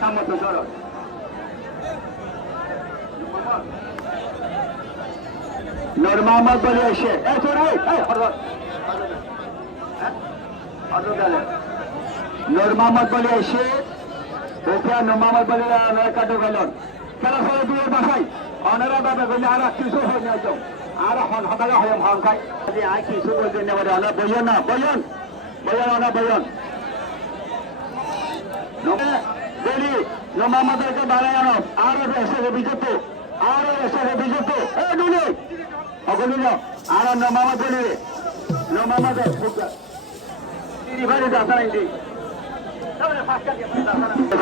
সামর্থ্য সরল নূর মোহাম্মদ বলে এসে এই মোহাম্মদ বলে এসে ওকে নূর মোহাম্মদ বলে কাটো গেলেন খেলা ফলে দুয়ে বাসাই অনারা বাবা বলে আর কিছু হয় না যাও আর হন হতাগা হয় হন খাই আর কিছু বলতে নেবে অনা বইয়ন না বইয়ন বইয়ন অনা বইয়ন বলি নূর মোহাম্মদকে আনো। আর এসে বিজেপ। আর এসে বিজেপ। এ, নুনে। সকলি যাও আর মোহাম্মদ বলি রে।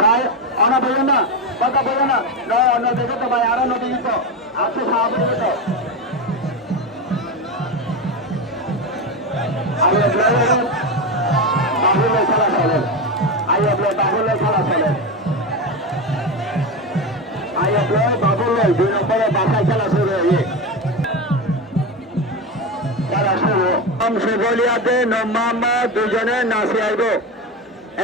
ভাই, অনা বইও না। কথা বইও না। নয় অন্য দেখে তো ভাই আছে বাহুলে আপনার বাবুলে দুই নম্বরে বাসায় খেলা শুরু হয়ে দুজনে নাচি আইব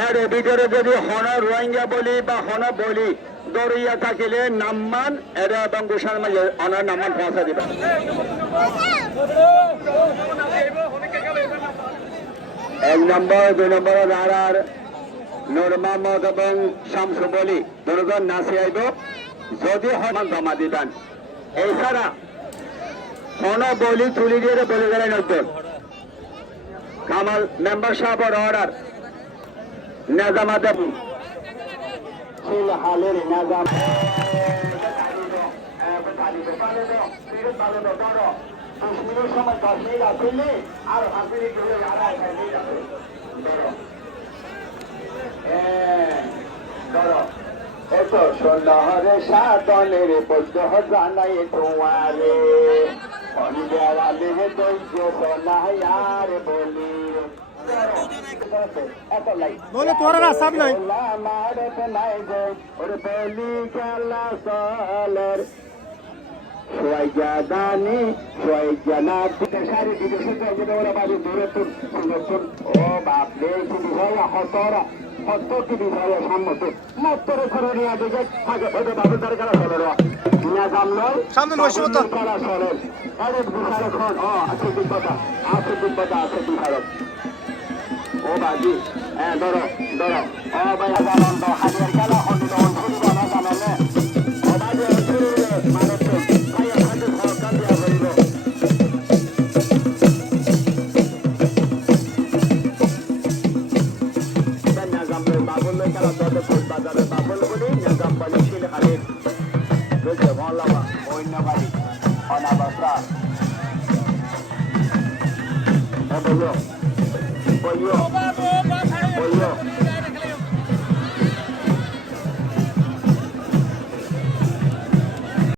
এর ভিতরে যদি হন রোহিঙ্গা বলি বা হন বলি দৌড়িয়া থাকিলে নামমান এরা এবং গোসার মাঝে অনার নামমান পৌঁছা দিবা এক নম্বর দুই নম্বর রাড়ার নূর মোহাম্মদ এবং শামসু বলি দুজন নাচি আইব যদি হমান জমা দিবেন এছাড়া হন বলি তুলি দিয়ে বলে গেলেন একজন। কামাল মেম্বার সাহেবের অর্ডার নাজামাতে হালের আর আড়াই কাশ্মীর আছে ধরো ধরো জানাই তোমারে। দৈর্য সোনাহার বলি। বলে তোর আসাম নাই। মারত নাই গো ওর বলি খেলা সলের সোয়াইজা দানি সোয়াইজা সারি বিদেশে যাবে ওরা বাড়ি দূরে তুল ও বাপ রে তুমি হতরা হত হয় সামনে মত্তরে ধরে নিয়ে দিকে থাকে ওদের বাবু তার খেলা চলে রা নিয়া সামনে নয়, সীমান্ত। খেলা চলে আরে বিচারক হন ও আছে দিব্যতা আছে দিব্যতা আছে ও বাজি হ্যাঁ ধরো ধরো হাজার জানালে nobody on our track. Number one. For you.